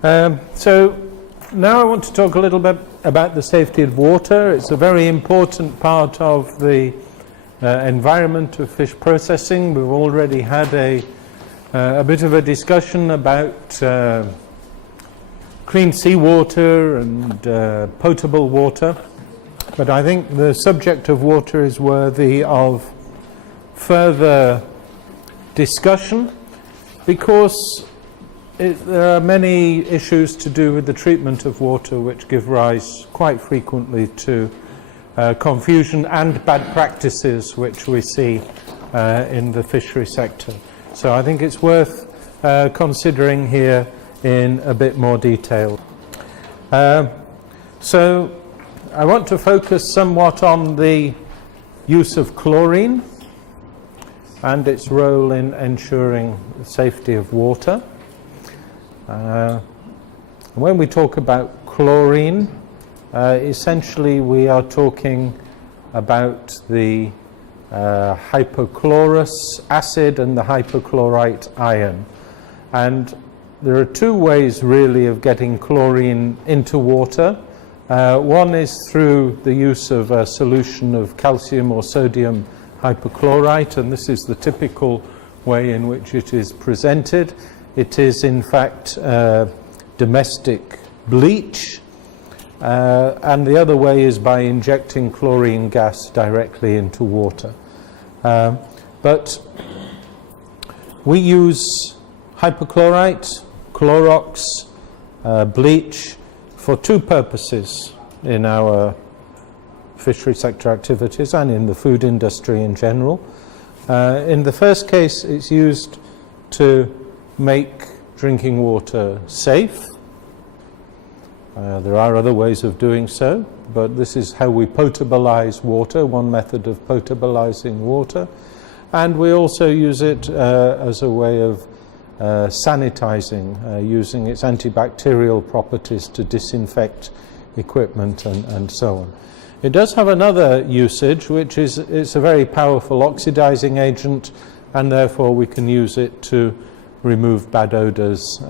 So now I want to talk a little bit about the safety of water. It's a very important part of the environment of fish processing. We've already had a bit of a discussion about clean seawater and potable water, but I think the subject of water is worthy of further discussion because there are many issues to do with the treatment of water which give rise quite frequently to confusion and bad practices which we see in the fishery sector. So I think it's worth considering here in a bit more detail. So I want to focus somewhat on the use of chlorine and its role in ensuring the safety of water. When we talk about chlorine, essentially we are talking about the hypochlorous acid and the hypochlorite ion. And there are two ways really of getting chlorine into water. One is through the use of a solution of calcium or sodium hypochlorite, and this is the typical way in which it is presented. It is in fact domestic bleach, and the other way is by injecting chlorine gas directly into water. But we use hypochlorite, Clorox, bleach for two purposes in our fishery sector activities and in the food industry in general. In the first case, it's used to make drinking water safe. There are other ways of doing so, but this is how we potabilize water, one method of potabilizing water. And we also use it as a way of sanitizing, using its antibacterial properties to disinfect equipment and so on. It does have another usage, which is it's a very powerful oxidizing agent, and therefore we can use it to remove bad odors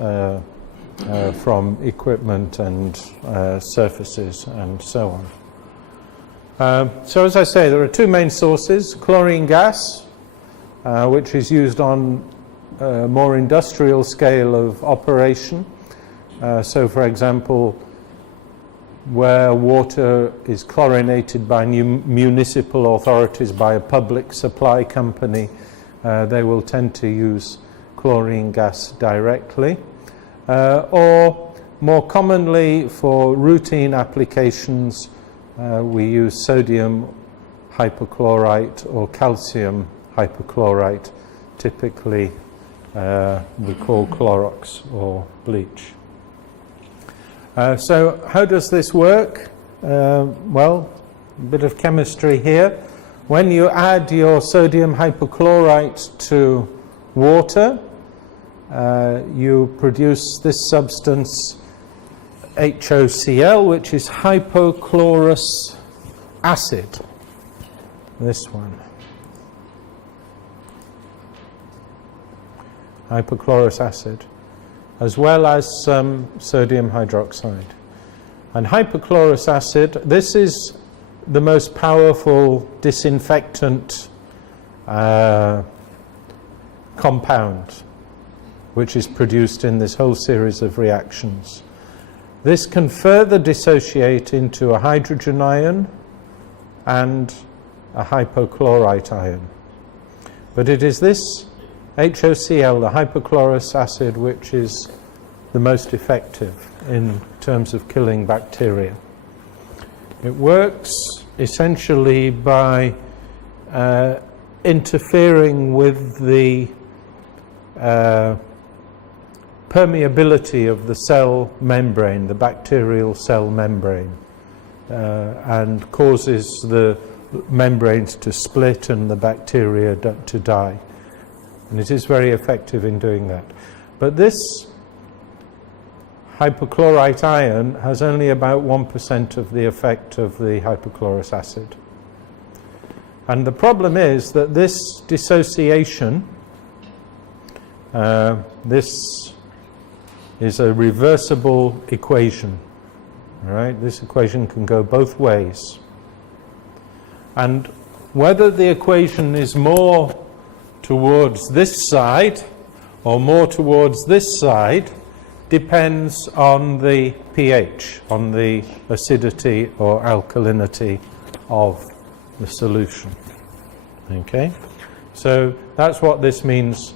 from equipment and surfaces and so on. So as I say, there are two main sources: chlorine gas, which is used on a more industrial scale of operation. So for example, where water is chlorinated by municipal authorities, by a public supply company, they will tend to use chlorine gas directly. Or more commonly for routine applications, we use sodium hypochlorite or calcium hypochlorite. Typically we call Clorox or bleach. So how does this work? Well, a bit of chemistry here. When you add your sodium hypochlorite to water, you produce this substance HOCl, which is hypochlorous acid. This one. Hypochlorous acid, as well as some sodium hydroxide. And hypochlorous acid, this is the most powerful disinfectant compound which is produced in this whole series of reactions. This can further dissociate into a hydrogen ion and a hypochlorite ion. But it is this HOCl, the hypochlorous acid, which is the most effective in terms of killing bacteria. It works essentially by interfering with the permeability of the cell membrane, the bacterial cell membrane, and causes the membranes to split and the bacteria to die. And it is very effective in doing that. But this hypochlorite ion has only about 1% of the effect of the hypochlorous acid. And the problem is that this dissociation, this is a reversible equation. All right? This equation can go both ways. And whether the equation is more towards this side or more towards this side depends on the pH, on the acidity or alkalinity of the solution. Okay? So that's what this means,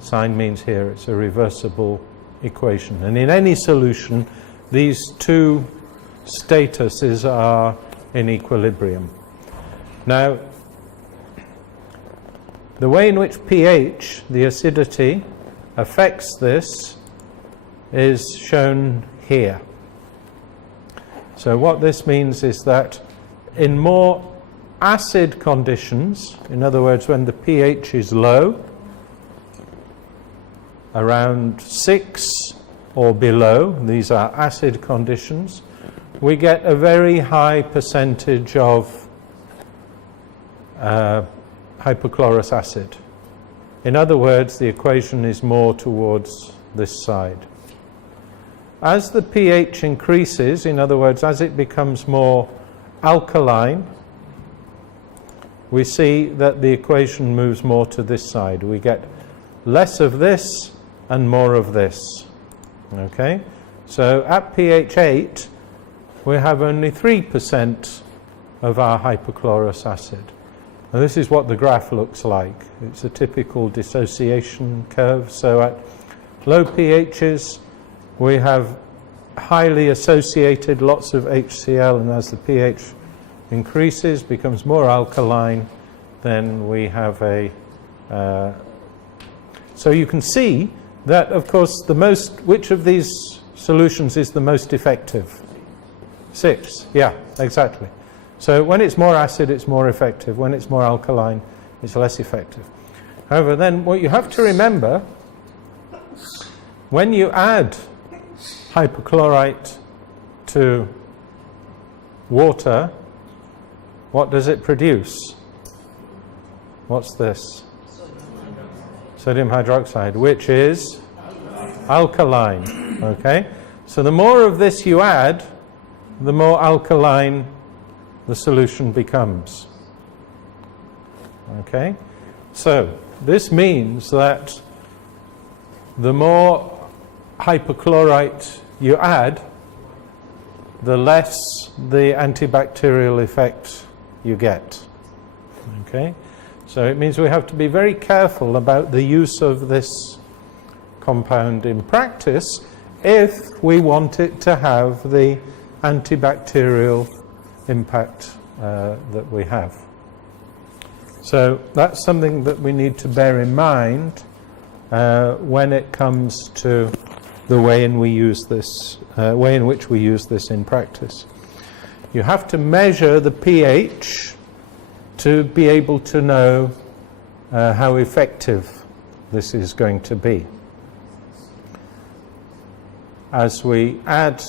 sign means here. It's a reversible equation. And in any solution, these two statuses are in equilibrium. Now, the way in which pH, the acidity, affects this is shown here. So what this means is that in more acid conditions, in other words, when the pH is low, around 6 or below, these are acid conditions, we get a very high percentage of hypochlorous acid. In other words, the equation is more towards this side. As the pH increases, in other words, as it becomes more alkaline, we see that the equation moves more to this side. We get less of this and more of this. Okay? So at pH 8, we have only 3% of our hypochlorous acid. And this is what the graph looks like. It's a typical dissociation curve. So at low pHs, we have highly associated lots of HCl, and as the pH increases, becomes more alkaline, then we have a... so you can see that, of course, which of these solutions is the most effective? 6, yeah, exactly. So when it's more acid, it's more effective. When it's more alkaline, it's less effective. However, then what you have to remember, when you add hypochlorite to water, what does it produce? What's this? Sodium hydroxide, which is alkaline. Okay? So the more of this you add, the more alkaline the solution becomes. Okay? So this means that the more hypochlorite you add, the less the antibacterial effect you get. Okay? So it means we have to be very careful about the use of this compound in practice if we want it to have the antibacterial impact that we have. So that's something that we need to bear in mind when it comes to the way in which we use this in practice. You have to measure the pH to be able to know how effective this is going to be. As we add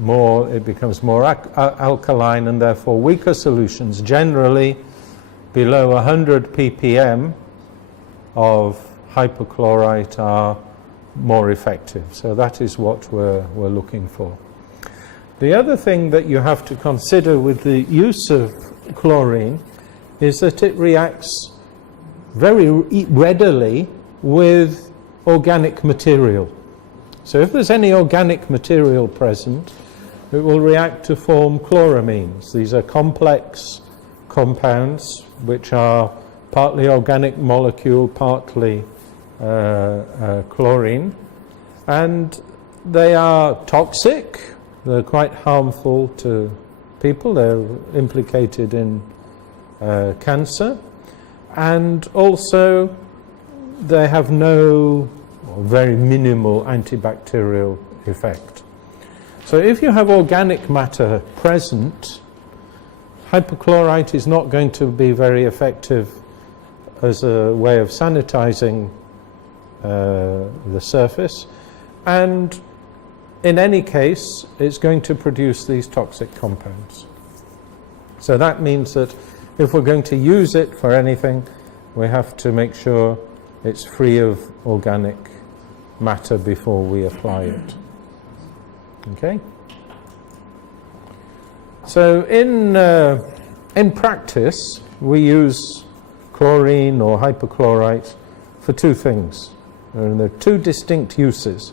more, it becomes more alkaline, and therefore weaker solutions, generally below 100 ppm of hypochlorite, are more effective. So that is what we're looking for. The other thing that you have to consider with the use of chlorine is that it reacts very readily with organic material. So if there's any organic material present, it will react to form chloramines. These are complex compounds which are partly organic molecule, partly chlorine, and they are toxic. They're quite harmful to people. They're implicated in cancer, and also they have no or very minimal antibacterial effect. So if you have organic matter present, hypochlorite is not going to be very effective as a way of sanitizing the surface, and in any case it's going to produce these toxic compounds. So that means that if we're going to use it for anything, we have to make sure it's free of organic matter before we apply it. Okay? So in practice, we use chlorine or hypochlorite for two things. And there are two distinct uses,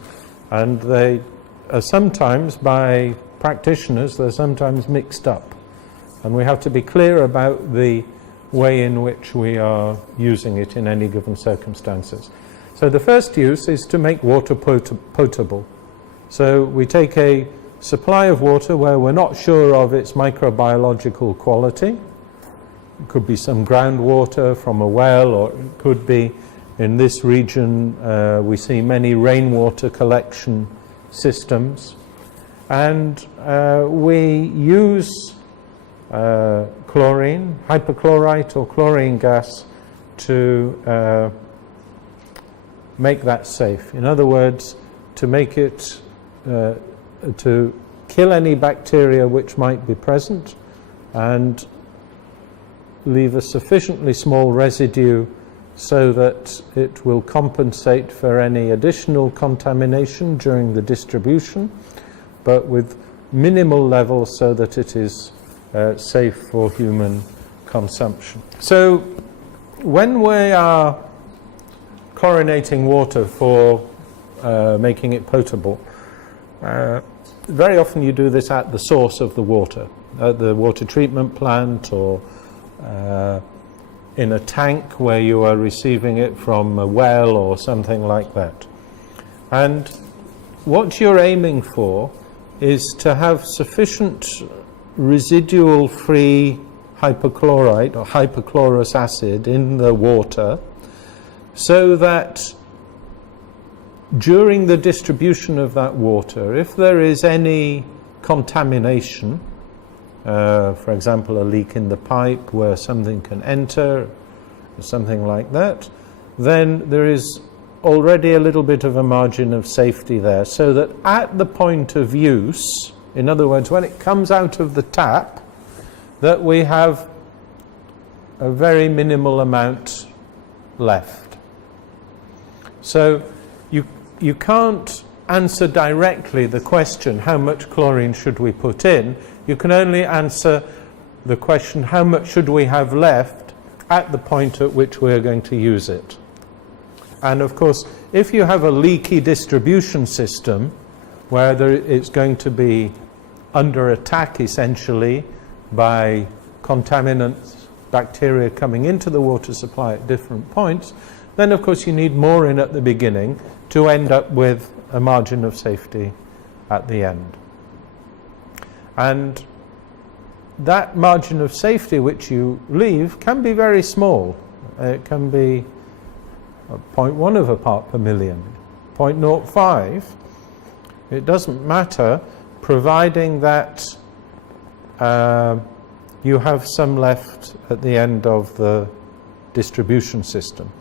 and they are sometimes, by practitioners, they're sometimes mixed up. And we have to be clear about the way in which we are using it in any given circumstances. So the first use is to make water potable. So we take a supply of water where we're not sure of its microbiological quality. It could be some groundwater from a well, or it could be, in this region, we see many rainwater collection systems. And we use chlorine, hypochlorite or chlorine gas to make that safe. In other words, to make it, to kill any bacteria which might be present and leave a sufficiently small residue so that it will compensate for any additional contamination during the distribution, but with minimal levels so that it is safe for human consumption. So when we are chlorinating water for making it potable, very often you do this at the source of the water, at the water treatment plant, or in a tank where you are receiving it from a well or something like that. And what you're aiming for is to have sufficient residual free hypochlorite or hypochlorous acid in the water so that during the distribution of that water, if there is any contamination, for example, a leak in the pipe where something can enter, or something like that, then there is already a little bit of a margin of safety there, so that at the point of use, in other words, when it comes out of the tap, that we have a very minimal amount left. So you can't answer directly the question, how much chlorine should we put in? You can only answer the question, how much should we have left at the point at which we're going to use it? And of course, if you have a leaky distribution system where it's going to be under attack essentially by contaminants, bacteria coming into the water supply at different points, then of course you need more in at the beginning to end up with a margin of safety at the end. And that margin of safety which you leave can be very small. It can be 0.1 of a part per million, 0.05. It doesn't matter, providing that you have some left at the end of the distribution system.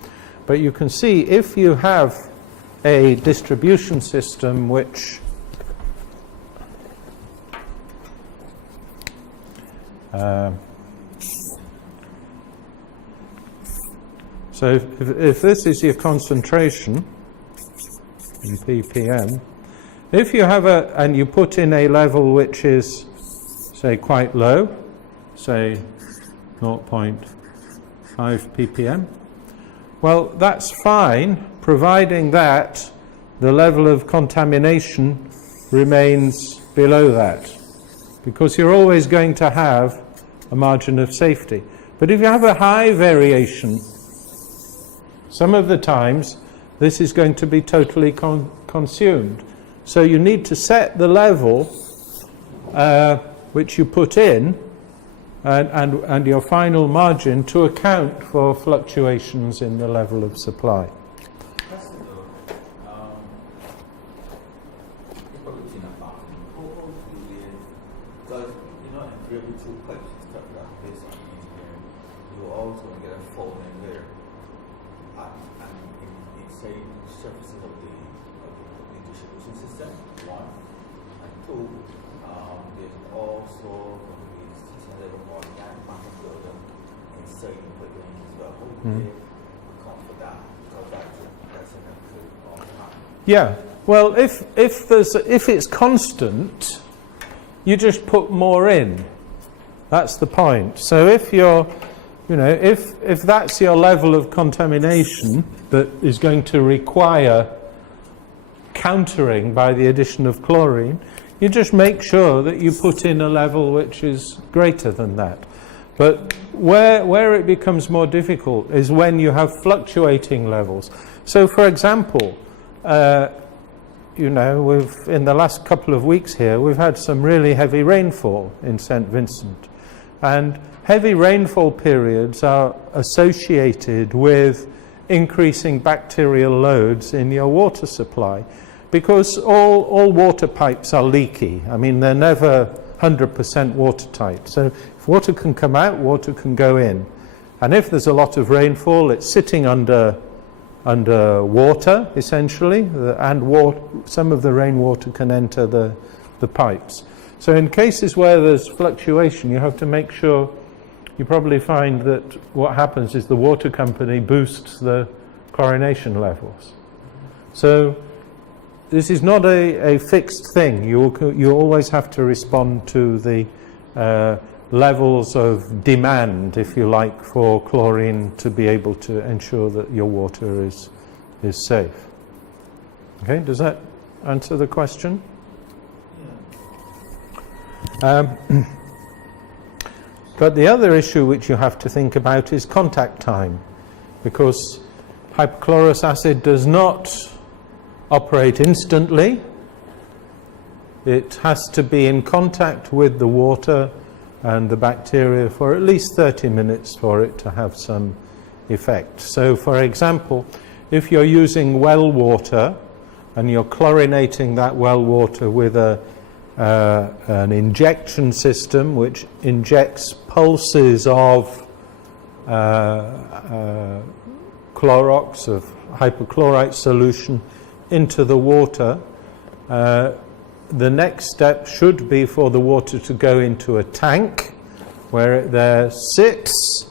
But you can see if you have a distribution system which so if this is your concentration in ppm, if you have and you put in a level which is, say, quite low, say 0.5 ppm, well, that's fine, providing that the level of contamination remains below that, because you're always going to have a margin of safety. But if you have a high variation, some of the times this is going to be totally consumed. So you need to set the level which you put in and your final margin to account for fluctuations in the level of supply. Yeah. Well, if it's constant, you just put more in. That's the point. So if you're, if that's your level of contamination that is going to require countering by the addition of chlorine, you just make sure that you put in a level which is greater than that. But where it becomes more difficult is when you have fluctuating levels. So, for example, in the last couple of weeks here, we've had some really heavy rainfall in St. Vincent. And heavy rainfall periods are associated with increasing bacterial loads in your water supply, because all water pipes are leaky. I mean, they're never 100% watertight. So if water can come out, water can go in. And if there's a lot of rainfall, it's sitting under water, essentially, and some of the rainwater can enter the pipes. So in cases where there's fluctuation, you have to make sure, you probably find that what happens is the water company boosts the chlorination levels. So this is not a fixed thing. You always have to respond to the levels of demand, if you like, for chlorine to be able to ensure that your water is safe. Okay, does that answer the question? Yeah. But the other issue which you have to think about is contact time, because hypochlorous acid does not operate instantly. It has to be in contact with the water and the bacteria for at least 30 minutes for it to have some effect. So, for example, if you're using well water and you're chlorinating that well water with an injection system which injects pulses of Clorox, of hypochlorite solution, into the water, the next step should be for the water to go into a tank where it there sits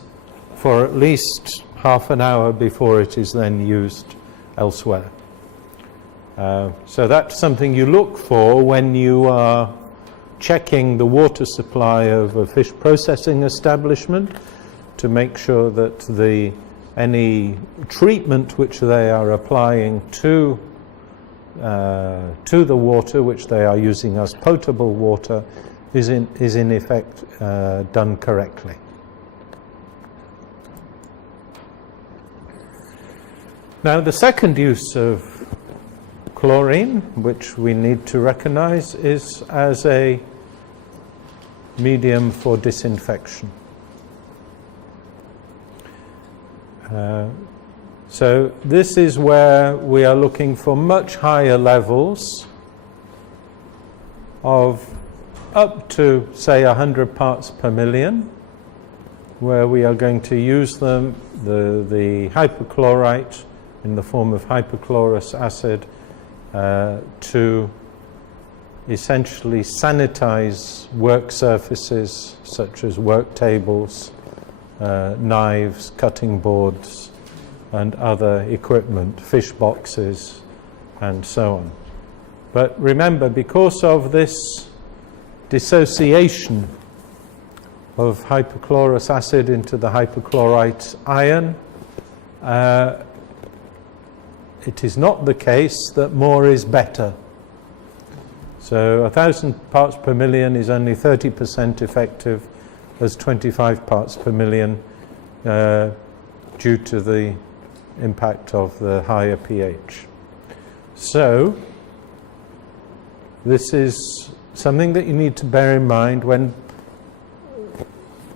for at least half an hour before it is then used elsewhere. So that's something you look for when you are checking the water supply of a fish processing establishment, to make sure that any treatment which they are applying to the water, which they are using as potable water, is in effect done correctly. Now, the second use of chlorine, which we need to recognize, is as a medium for disinfection. So this is where we are looking for much higher levels of up to, say, 100 parts per million, where we are going to use them, the hypochlorite in the form of hypochlorous acid, to essentially sanitize work surfaces such as work tables, knives, cutting boards, and other equipment, fish boxes, and so on. But remember, because of this dissociation of hypochlorous acid into the hypochlorite ion, it is not the case that more is better. So 1,000 parts per million is only 30% effective as 25 parts per million due to the impact of the higher pH. So this is something that you need to bear in mind when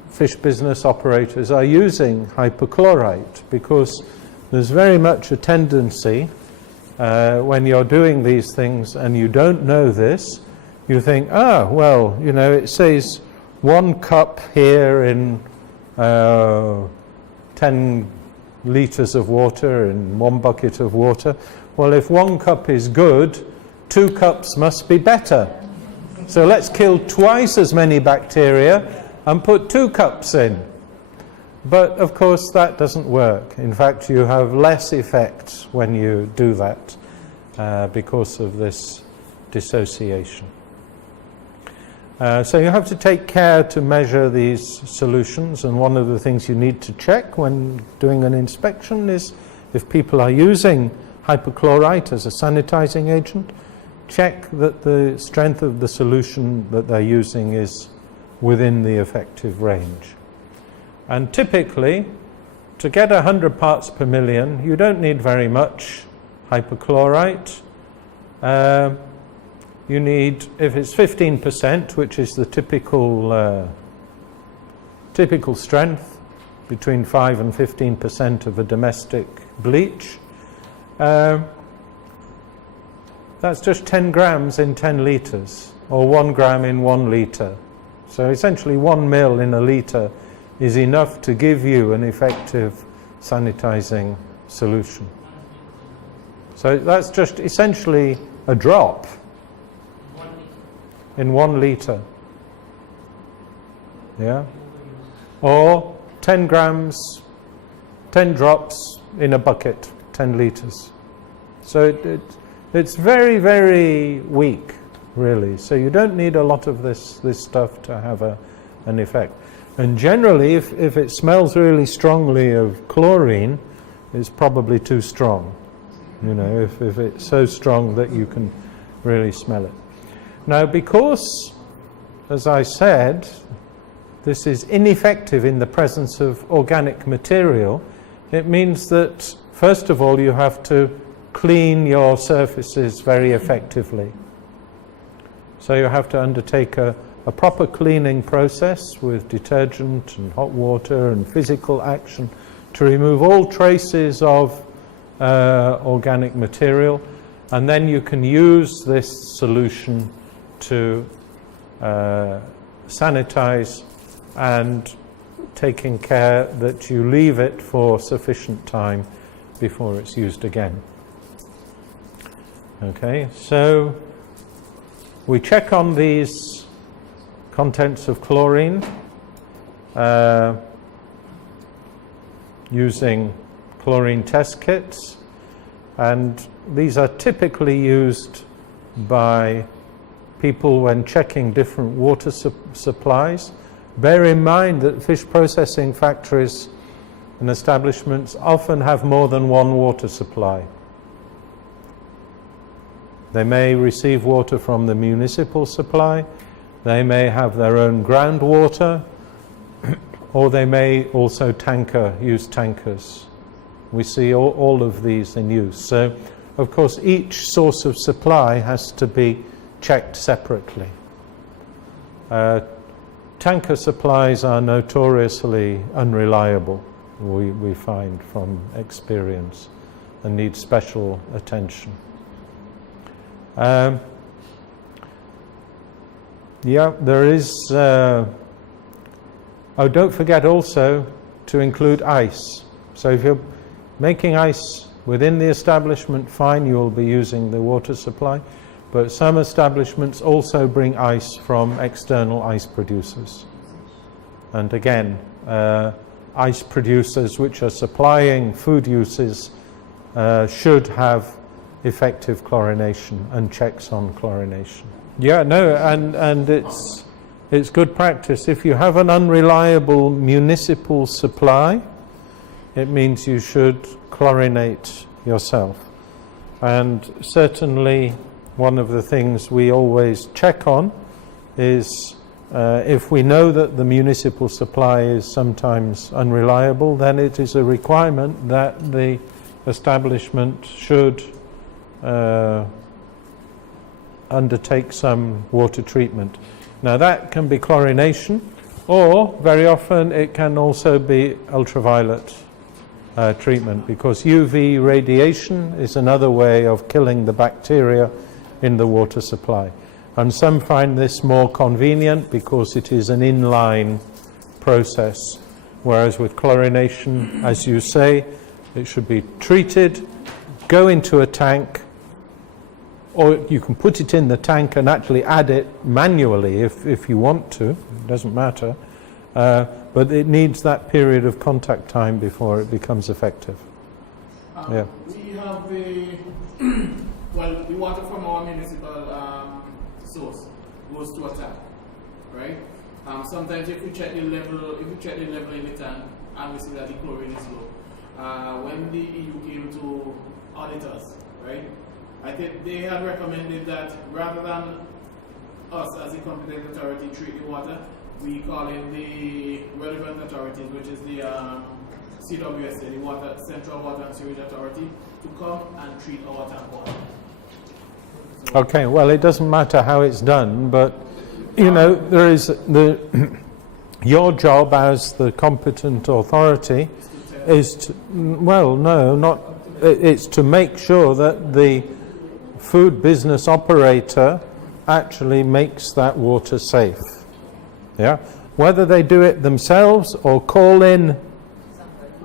fish business operators are using hypochlorite, because there's very much a tendency when you're doing these things and you don't know this, you think, well, it says 1 cup here in 10 litres of water in 1 bucket of water. Well, if 1 cup is good, 2 cups must be better. So let's kill twice as many bacteria and put 2 cups in. But of course that doesn't work. In fact, you have less effect when you do that. because of this dissociation. So you have to take care to measure these solutions, and one of the things you need to check when doing an inspection is if people are using hypochlorite as a sanitizing agent, check that the strength of the solution that they're using is within the effective range. And typically, to get 100 parts per million, you don't need very much hypochlorite. You need, if it's 15%, which is the typical strength, between 5 and 15% of a domestic bleach, that's just 10 grams in 10 litres, or 1 gram in 1 litre. So essentially 1 mil in a litre is enough to give you an effective sanitizing solution. So that's just essentially a drop in 1 litre. Yeah? Or 10 grams, 10 drops in a bucket, 10 litres. So it's very, very weak, really. So you don't need a lot of this stuff to have an effect. And generally, if it smells really strongly of chlorine, it's probably too strong. You know, if it's so strong that you can really smell it. Now, because, as I said, this is ineffective in the presence of organic material, it means that, first of all, you have to clean your surfaces very effectively. So you have to undertake a proper cleaning process with detergent and hot water and physical action to remove all traces of organic material, and then you can use this solution to sanitize, and taking care that you leave it for sufficient time before it's used again. Okay, so we check on these contents of chlorine using chlorine test kits, and these are typically used by people when checking different water supplies. Bear in mind that fish processing factories and establishments often have more than one water supply. They may receive water from the municipal supply, they may have their own groundwater, or they may also use tankers. We see all of these in use. So, of course, each source of supply has to be checked separately. Tanker supplies are notoriously unreliable, we find from experience, and need special attention. Yeah, there is... oh, don't forget also to include ice. So if you're making ice within the establishment, fine, you will be using the water supply. But some establishments also bring ice from external ice producers. And again, ice producers which are supplying food uses should have effective chlorination and checks on chlorination. Yeah, no, and it's good practice. If you have an unreliable municipal supply, it means you should chlorinate yourself. And certainly one of the things we always check on is if we know that the municipal supply is sometimes unreliable, then it is a requirement that the establishment should undertake some water treatment. Now that can be chlorination, or very often it can also be ultraviolet treatment, because UV radiation is another way of killing the bacteria in the water supply. And some find this more convenient because it is an inline process, whereas with chlorination, as you say, it should be treated, go into a tank, or you can put it in the tank and actually add it manually if you want to, it doesn't matter, but it needs that period of contact time before it becomes effective. Yeah. We have well, the water from our municipal source goes to a tank, right? Sometimes if we check the level, in the tank, and we see that the chlorine is low, when the EU came to audit us, right? I think they had recommended that rather than us as a competent authority treat the water, we call in the relevant authorities, which is the CWSA, the Central Water and Sewage Authority, to come and treat our tank water. So okay, well, it doesn't matter how it's done, but you know, there is your job as the competent authority is to, well, no, not, it's to make sure that the food business operator actually makes that water safe. Yeah, whether they do it themselves or call in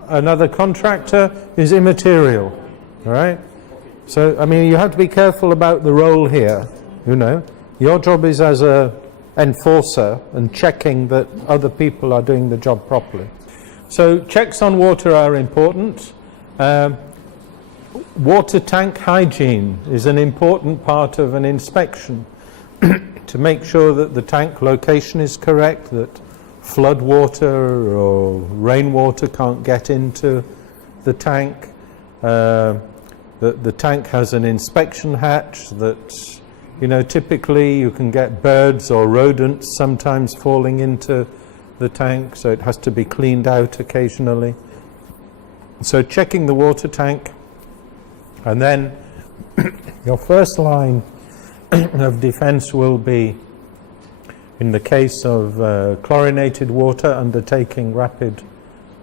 another contractor is immaterial. All right. So I mean, you have to be careful about the role here. You know, your job is as a enforcer and checking that other people are doing the job properly. So checks on water are important. Water tank hygiene is an important part of an inspection. To make sure that the tank location is correct, that flood water or rainwater can't get into the tank, that the tank has an inspection hatch, that, you know, typically you can get birds or rodents sometimes falling into the tank, so it has to be cleaned out occasionally. So checking the water tank, and then your first line of defense will be, in the case of chlorinated water, undertaking rapid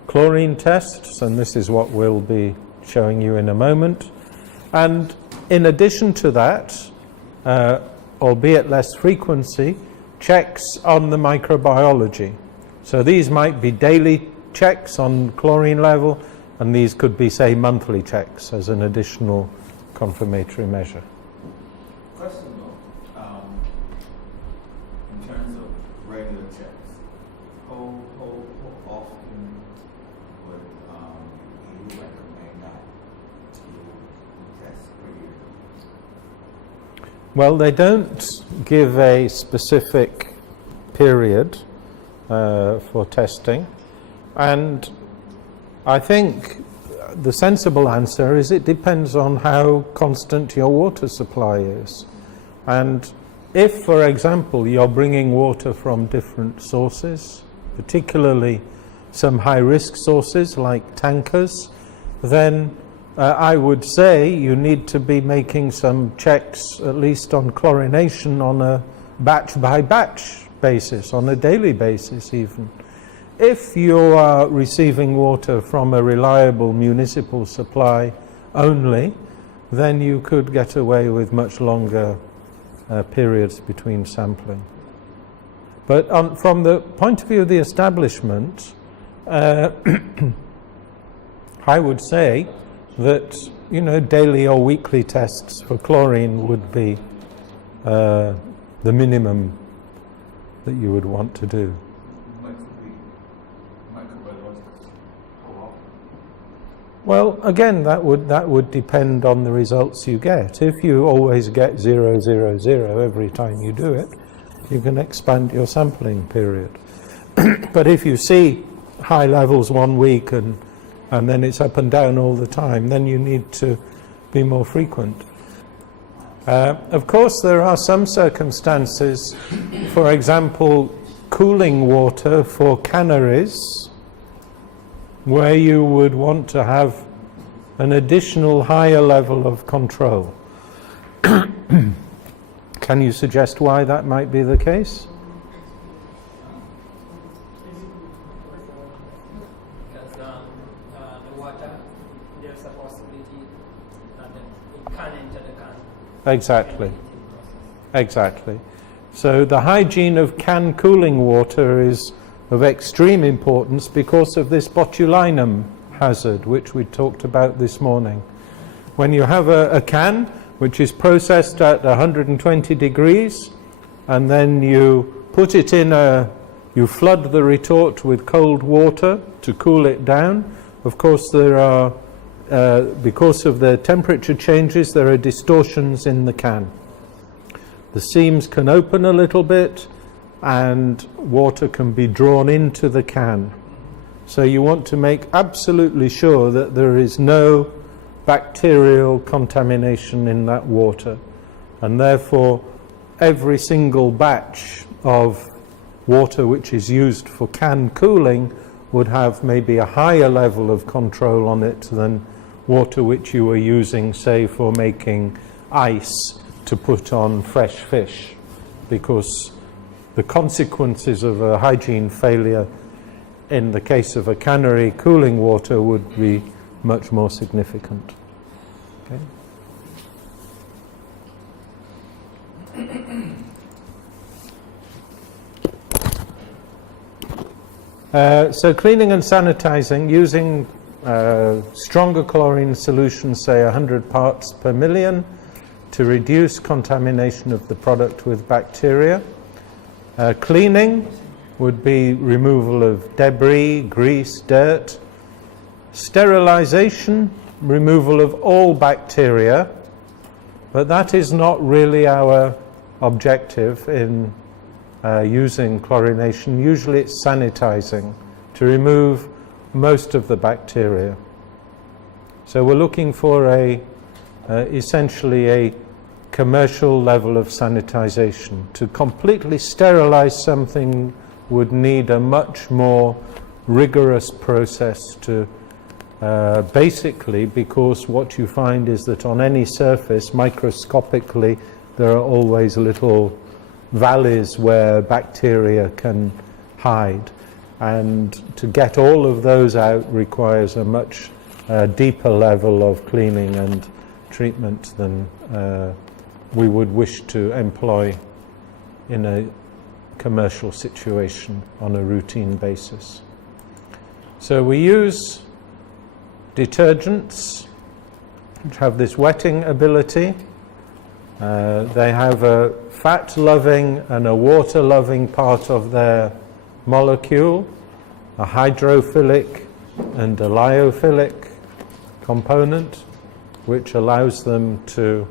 chlorine tests, and this is what we'll be showing you in a moment. And in addition to that, albeit less frequency, checks on the microbiology. So these might be daily checks on chlorine level, and these could be, say, monthly checks as an additional confirmatory measure. Question though, in terms of regular checks, how often would you recommend that you test per year? Well, they don't give a specific period for testing, and I think the sensible answer is it depends on how constant your water supply is. And if, for example, you're bringing water from different sources, particularly some high-risk sources like tankers, then I would say you need to be making some checks, at least on chlorination, on a batch-by-batch basis, on a daily basis even. If you are receiving water from a reliable municipal supply only, then you could get away with much longer periods between sampling. But from the point of view of the establishment, I would say that, you know, daily or weekly tests for chlorine would be the minimum that you would want to do. Well, again, that would depend on the results you get. If you always get 0, 0, 0 every time you do it, you can expand your sampling period. But if you see high levels 1 week and then it's up and down all the time, then you need to be more frequent. Of course, there are some circumstances, for example, cooling water for canneries, where you would want to have an additional higher level of control. Can you suggest why that might be the case? Because the water, there's a possibility that it can enter the can. Exactly. Exactly. So the hygiene of can cooling water is of extreme importance because of this botulinum hazard, which we talked about this morning. When you have a can which is processed at 120 degrees, and then you put it in you flood the retort with cold water to cool it down. Of course, there are because of the temperature changes, there are distortions in the can. The seams can open a little bit and water can be drawn into the can. So you want to make absolutely sure that there is no bacterial contamination in that water, and therefore every single batch of water which is used for can cooling would have maybe a higher level of control on it than water which you were using, say, for making ice to put on fresh fish, because the consequences of a hygiene failure in the case of a cannery cooling water would be much more significant. Okay. So cleaning and sanitizing using stronger chlorine solutions, say 100 parts per million, to reduce contamination of the product with bacteria. Cleaning would be removal of debris, grease, dirt. Sterilization, removal of all bacteria, but that is not really our objective in using chlorination. Usually it's sanitizing, to remove most of the bacteria. So we're looking for essentially a commercial level of sanitization. To completely sterilize something would need a much more rigorous process to basically, because what you find is that on any surface, microscopically, there are always little valleys where bacteria can hide. And to get all of those out requires a much deeper level of cleaning and treatment than we would wish to employ in a commercial situation on a routine basis. So we use detergents which have this wetting ability. They have a fat-loving and a water-loving part of their molecule, a hydrophilic and a lyophilic component, which allows them to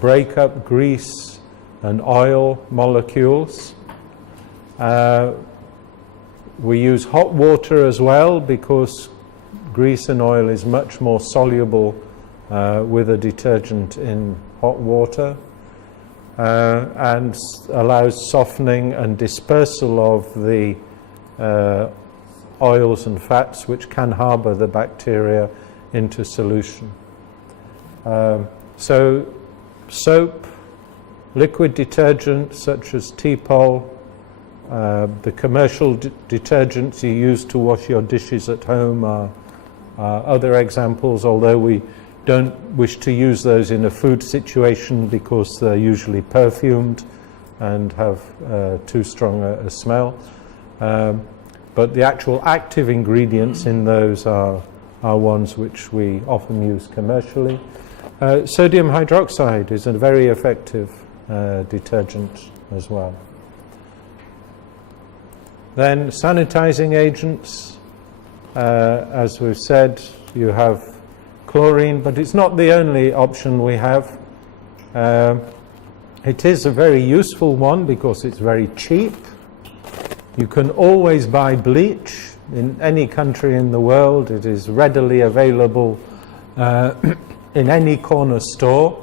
break up grease and oil molecules. We use hot water as well, because grease and oil is much more soluble with a detergent in hot water, and allows softening and dispersal of the oils and fats which can harbor the bacteria into solution. So soap, liquid detergents such as T-Pol, the commercial detergents you use to wash your dishes at home are other examples, although we don't wish to use those in a food situation because they're usually perfumed and have too strong a smell. But the actual active ingredients in those are ones which we often use commercially. Sodium hydroxide is a very effective detergent as well. Then sanitizing agents, as we've said, you have chlorine, but it's not the only option we have. It is a very useful one because it's very cheap. You can always buy bleach in any country in the world. It is readily available in any corner store,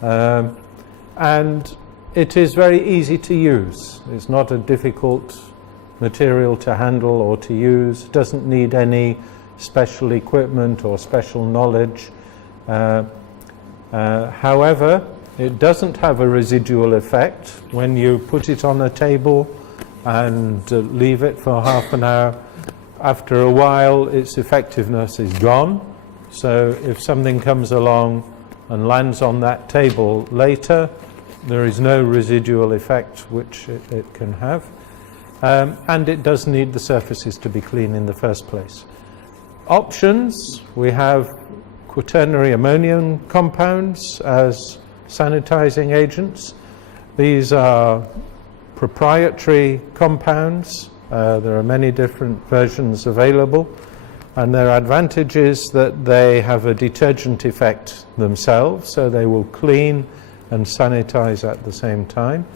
and it is very easy to use. It's not a difficult material to handle or to use. It doesn't need any special equipment or special knowledge. However, it doesn't have a residual effect. When you put it on a table and leave it for half an hour, after a while its effectiveness is gone. So if something comes along and lands on that table later, there is no residual effect which it can have. And it does need the surfaces to be clean in the first place. Options, we have quaternary ammonium compounds as sanitizing agents. These are proprietary compounds. There are many different versions available. And their advantage is that they have a detergent effect themselves, so they will clean and sanitize at the same time.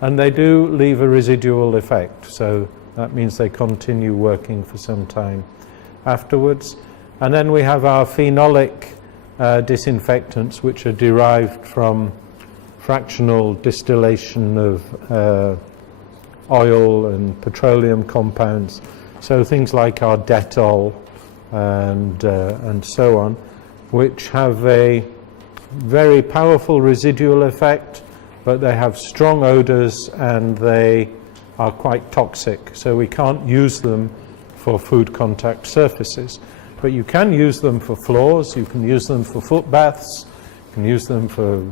And they do leave a residual effect, so that means they continue working for some time afterwards. And then we have our phenolic disinfectants, which are derived from fractional distillation of oil and petroleum compounds. So things like our Dettol and so on, which have a very powerful residual effect, but they have strong odors and they are quite toxic. So we can't use them for food contact surfaces. But you can use them for floors, you can use them for foot baths, you can use them for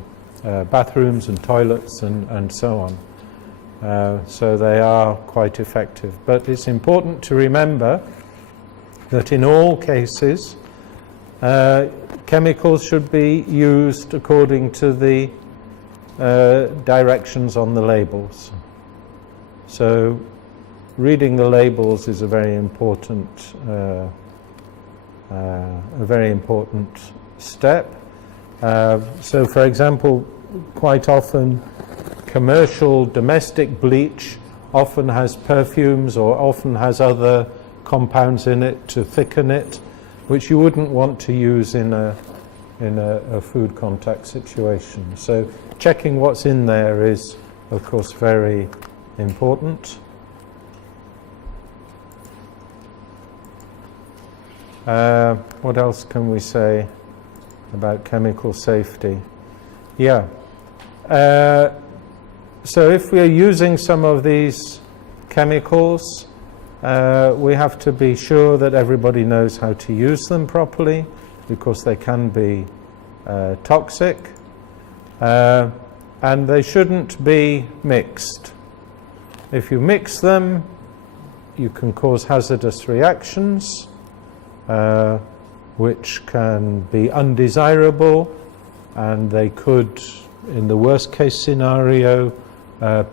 bathrooms and toilets and so on. So they are quite effective. But it's important to remember that in all cases, chemicals should be used according to the directions on the labels. So reading the labels is a very important step. So for example, quite often commercial domestic bleach often has perfumes or often has other compounds in it to thicken it, which you wouldn't want to use in a food contact situation. So checking what's in there is, of course, very important. What else can we say about chemical safety? Yeah. So if we are using some of these chemicals, we have to be sure that everybody knows how to use them properly, because they can be toxic, and they shouldn't be mixed. If you mix them, you can cause hazardous reactions, which can be undesirable, and they could, in the worst case scenario,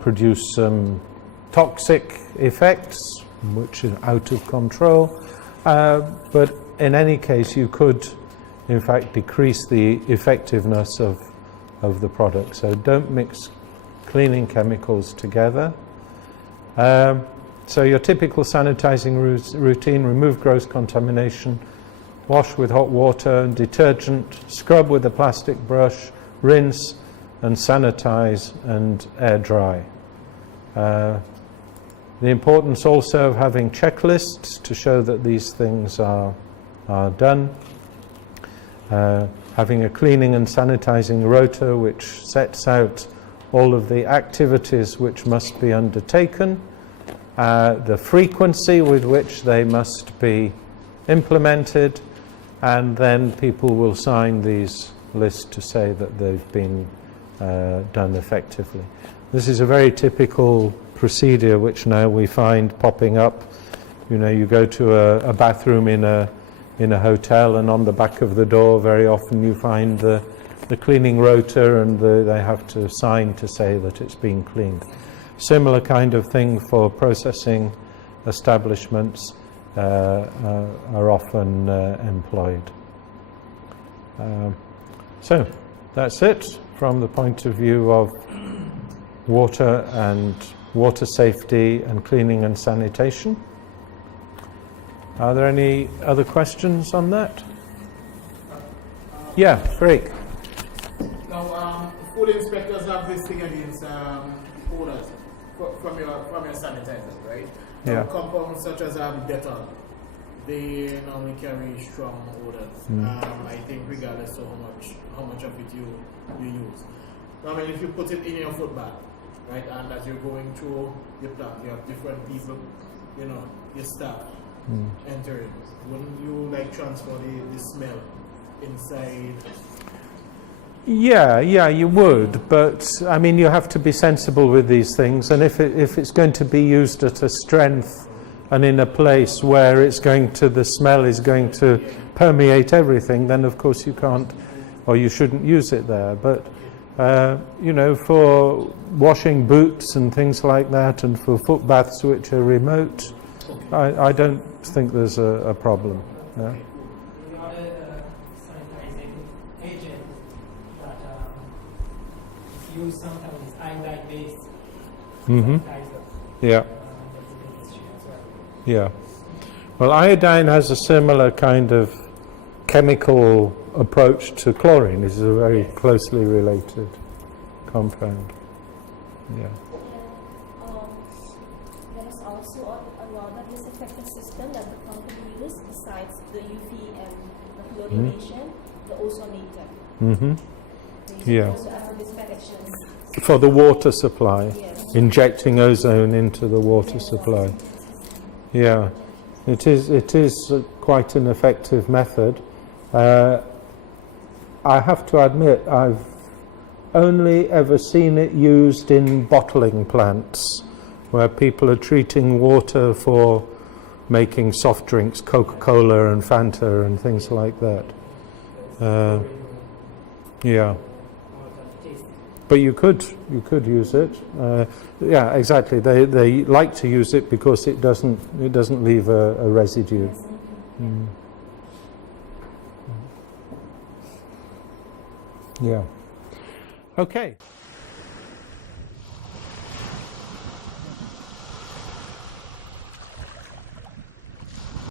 produce some toxic effects, which is out of control. But in any case, you could, in fact, decrease the effectiveness of the product. So don't mix cleaning chemicals together. So your typical sanitizing routine: remove gross contamination, wash with hot water and detergent, scrub with a plastic brush, rinse and sanitize and air dry. The importance also of having checklists to show that these things are done. Having a cleaning and sanitizing rota which sets out all of the activities which must be undertaken, the frequency with which they must be implemented, and then people will sign these lists to say that they've been done effectively. This is a very typical procedure which now we find popping up. You know, you go to a bathroom in a hotel, and on the back of the door very often you find the cleaning rota, and they have to sign to say that it's been cleaned. Similar kind of thing for processing establishments are often employed. So that's it from the point of view of water and water safety and cleaning and sanitation. Are there any other questions on that? Yeah, Freak. Now, food inspectors have this thing against odors from your sanitizer, right? Yeah. Now, compounds such as Dettol, they normally carry strong odors. I think regardless of how much of it you use. Normally, if you put it in your foot bath, right, and as you're going through the plant, you have different people, you know, your staff entering. Wouldn't you transfer the smell inside? Yeah, you would, but I mean, you have to be sensible with these things, and if it's going to be used at a strength and in a place where the smell is going to permeate everything, then of course you can't, or you shouldn't use it there. But you know, for washing boots and things like that, and for foot baths which are remote, I don't think there's a problem. Yeah. The other sanitizing agent that is used sometimes is iodine-based sanitizer. Yeah. That's a big issue as well. Yeah. Well, iodine has a similar kind of chemical approach to chlorine. This is a very closely related compound. Yeah. There is also another disinfectant system that the company uses besides the UV and the chlorination, the ozonator. Mm-hmm. They Yeah. also have disinfection. For the water supply, Yes. injecting ozone into the water supply. Yeah, it is quite an effective method. I have to admit, I've only ever seen it used in bottling plants, where people are treating water for making soft drinks, Coca-Cola and Fanta and things like that. Yeah. But you could use it. Yeah, exactly. They like to use it because it doesn't leave a residue. Mm. Yeah. Okay.